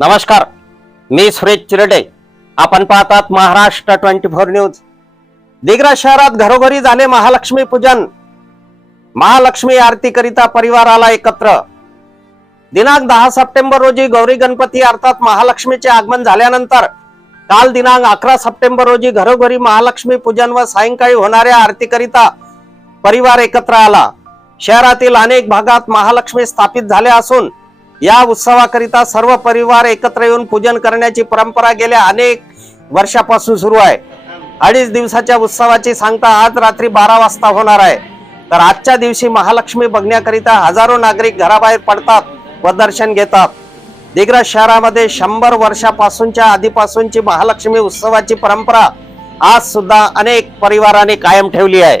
नमस्कार मी सुरेश चिरडे. आपण पाहतात Maharashtra twenty four news. Digras शहरात घरोघरी झाले महालक्ष्मी पूजन. महालक्ष्मी आरती करिता परिवार आला एकत्र. दिनांक दहा सप्टेंबर रोजी गौरी गणपती अर्थात महालक्ष्मीचे आगमन झाल्यानंतर काल दिनांक अकरा सप्टेंबर रोजी घरोघरी महालक्ष्मी पूजन व सायंकाळी होणाऱ्या आरतीकरिता परिवार एकत्र आला. शहरातील अनेक भागात महालक्ष्मी स्थापित झाल्या असून या उत्सवाकरिता सर्व परिवार एकत्र येऊन पूजन करण्याची परंपरा गेल्या अनेक वर्षापासून सुरू आहे. अडीच दिवसाच्या उत्सवाची सांगता आज रात्री बारा वाजता होणार आहे. तर आजच्या दिवशी महालक्ष्मी बघण्याकरिता हजारो नागरिक घराबाहेर पडतात व दर्शन घेतात. दिग्रज शहरामध्ये शंभर वर्षापासूनच्या आधीपासूनची महालक्ष्मी उत्सवाची परंपरा आज सुद्धा अनेक परिवाराने कायम ठेवली आहे.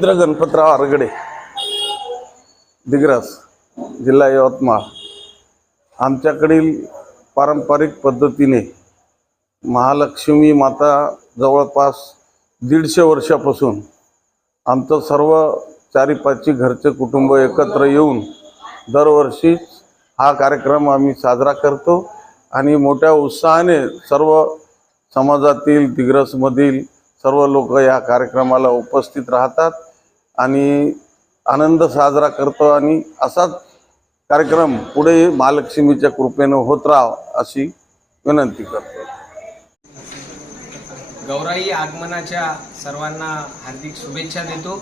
मित्र गणपतराव आरगडे दिग्रस जिल्हा यवतमाळ. आमच्याकडील पारंपरिक पद्धतीने महालक्ष्मी माता जवळपास दीडशे वर्षापासून आमचं सर्व चारी पाचची घरचे कुटुंब एकत्र येऊन दरवर्षीच हा कार्यक्रम आम्ही साजरा करतो आणि मोठ्या उत्साहाने सर्व समाजातील दिग्रसमधील सर्व लोक या कार्यक्रमाला उपस्थित राहतात. आणि आनंद साजरा करतो आणि असाच कार्यक्रम पुढे महालक्ष्मीच्या कृपेनं होत राहाव अशी विनंती करतो. गौराई आगमनाच्या सर्वांना हार्दिक शुभेच्छा देतो.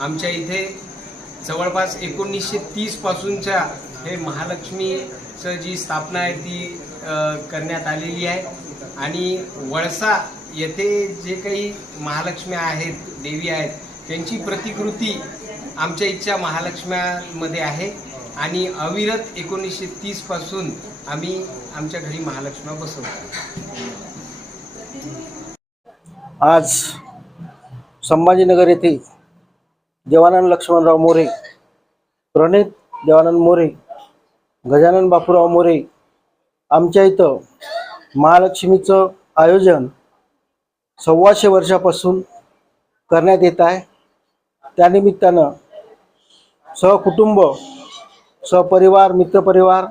आमच्या इथे जवळपास एकोणीसशे तीसपासूनच्या हे महालक्ष्मीचं जी स्थापना आहे ती करण्यात आलेली आहे. आणि वळसा येथे जे काही महालक्ष्मी आहेत देवी आहेत त्यांची प्रतिकृती आमच्या इथच्या महालक्ष्म्यामध्ये आहे. आणि अविरत एकोणीसशे तीसपासून आम्ही आमच्या घरी महालक्ष्म्या बसवतो. आज संभाजीनगर येथे देवानंद लक्ष्मणराव मोरे प्रणित देवानंद मोरे गजानन बापूराव मोरे आमच्या इथं महालक्ष्मीचं आयोजन सव्वाशे वर्षापासून करण्यात येत आहे. त्यानिमित्तानं सहकुटुंब सहपरिवार मित्रपरिवार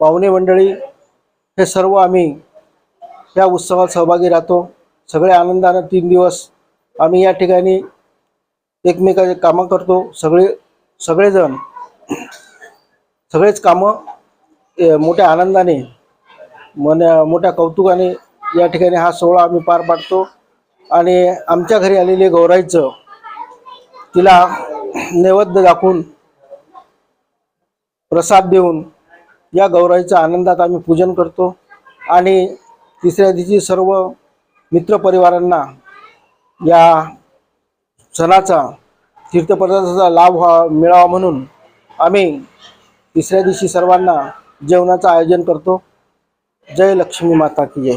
पाहुणे मंडळी हे सर्व आम्ही या उत्सवात सहभागी राहतो. सगळे आनंदानं तीन दिवस आम्ही या ठिकाणी एकमेकाचे कामं करतो. सगळे सगळेजण सगळेच कामं मोठ्या आनंदाने मन मोठ्या कौतुकाने या ठिकाणी हा सोहळा आम्ही पार पाडतो. आणि आमच्या घरी आलेले गौराईचं तिला नैवेद्य दाखवून प्रसाद देऊन या गौराईच्या आनंदात आम्ही पूजन करतो. आणि तिसऱ्या दिवशी सर्व मित्रपरिवारांना या सणाचा तीर्थपदार्थाचा लाभ व्हा मिळावा म्हणून आम्ही तिसऱ्या दिवशी सर्वांना जेवणाचं आयोजन करतो. जय लक्ष्मी माता की जय.